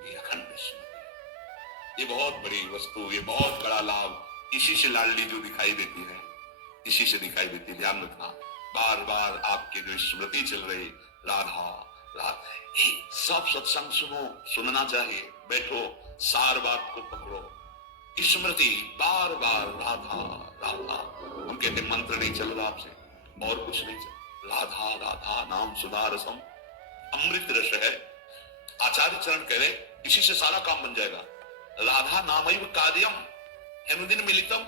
ये अखंड स्मृति, ये बहुत बड़ी वस्तु, ये बहुत बड़ा लाभ इसी से लाडली जो दिखाई देती है, इसी से दिखाई देती है। ध्यान रखना, बार बार आपके जो स्मृति चल रही राधा राधा, सब सत्संग सुनो, सुनना चाहिए, बैठो, सार बात को पकड़ो, स्मृति बार बार राधा राधा। हम कहते मंत्र नहीं चल रहा आपसे, और कुछ नहीं चल, राधा राधा नाम सुधा रसम, अमृत रस है। आचार्य चरण कह रहे इसी से सारा काम बन जाएगा। राधा नामैव कार्यम अनुदिन मिलितम,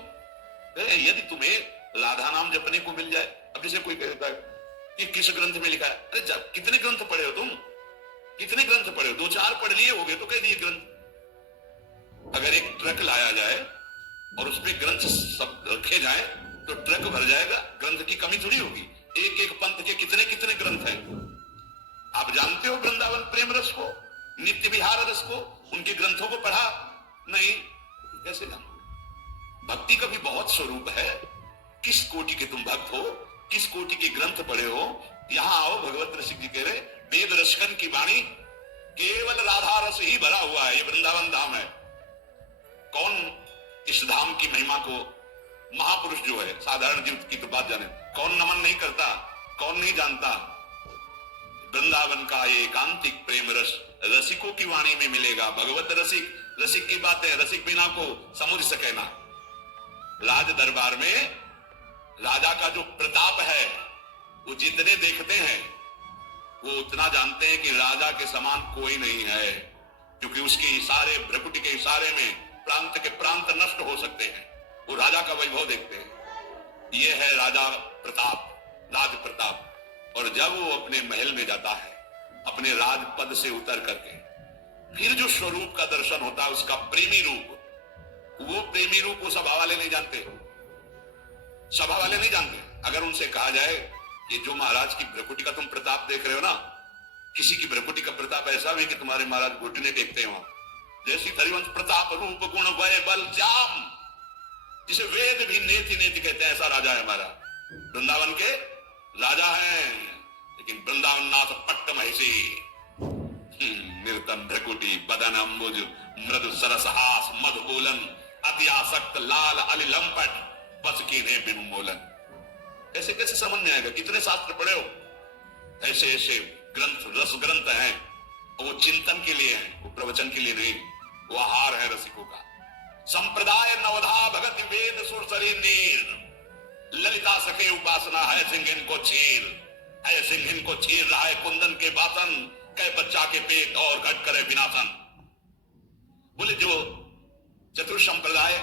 यदि तुम्हें राधा नाम जपने को मिल जाए। अब जैसे कोई कहता है कि किस ग्रंथ में लिखा है, अरे जब कितने ग्रंथ पढ़े हो तुम, कितने ग्रंथ पढ़े हो, 2-4 पढ़ लिए होगे तो कह दिए ग्रंथ। अगर एक ट्रक लाया जाए और उसमें ग्रंथ सब रखे जाए तो ट्रक भर जाएगा, ग्रंथ की कमी थोड़ी होगी। एक एक पंथ के कितने कितने ग्रंथ हैं। आप जानते हो वृंदावन प्रेम रस को, नित्य विहार रस को, उनके ग्रंथों को पढ़ा नहीं, कैसे जानोगे? भक्ति का भी बहुत स्वरूप है। किस कोटि के तुम भक्त हो, किस कोटि के ग्रंथ पढ़े हो, यहां आओ। भगवत रसिक जी कह रहे वेद रसकन की वाणी, केवल राधा रस ही भरा हुआ है। ये वृंदावन धाम है। कौन इस धाम की महिमा को, महापुरुष जो है, साधारण जीव की तो बात जाने, कौन नमन नहीं करता, कौन नहीं जानता। वृंदावन का ये एकांतिक प्रेम रस रसिकों की वाणी में मिलेगा। भगवत रसिक, रसिक की बातें रसिक बिना को समझ सके ना। राज दरबार में राजा का जो प्रताप है, वो जितने देखते हैं वो उतना जानते हैं कि राजा के समान कोई नहीं है, क्योंकि उसके इशारे, भ्रकुटी के इशारे में प्रांत के प्रांत नष्ट हो सकते हैं। वो राजा का वैभव देखते हैं। ये है राजा प्रताप, राज प्रताप। और जब वो अपने महल में जाता है, अपने राज पद से उतर करके, फिर जो स्वरूप का दर्शन होता है, उसका प्रेमी रूप, वो प्रेमी रूप वो सभा वाले नहीं जानते, सभा वाले नहीं जानते। अगर उनसे कहा जाए ये जो महाराज की भ्रकुटी का तुम प्रताप देख रहे हो ना, किसी की भ्रकुटी का प्रताप ऐसा भी कि तुम्हारे महाराज घुटने टेकते हो, जैसी हरिवंश प्रताप रूप गुण वय बल जाम, जिसे वेद भी नेति नेति कहते हैं, ऐसा राजा है हमारा। वृंदावन के राजा हैं, लेकिन वृंदावन नाथ पट्ट महिषी, निर्तन भ्रकुटी बदन अम्बुज मृदु सरस हास मधुबोलन, अति आसक्त लाल अली लंपट बस की ने बिनु मोलन। ऐसे कैसे समझ में आएगा? कितने शास्त्र पढ़े हो, ऐसे ऐसे ग्रंथ, रस ग्रंथ हैं, वो चिंतन के लिए हैं, वो प्रवचन के लिए नहीं। वो आहार है रसिकों का। संप्रदाय नवधा भगत वेद सुर शरीर नीर, ललिता सके उपासना है सिंहिन को चीर, है सिंहिन को चीर रहा है कुंदन के बासन, कह बच्चा के पेट और घट करे विनाशन। बोले जो चतुर संप्रदाय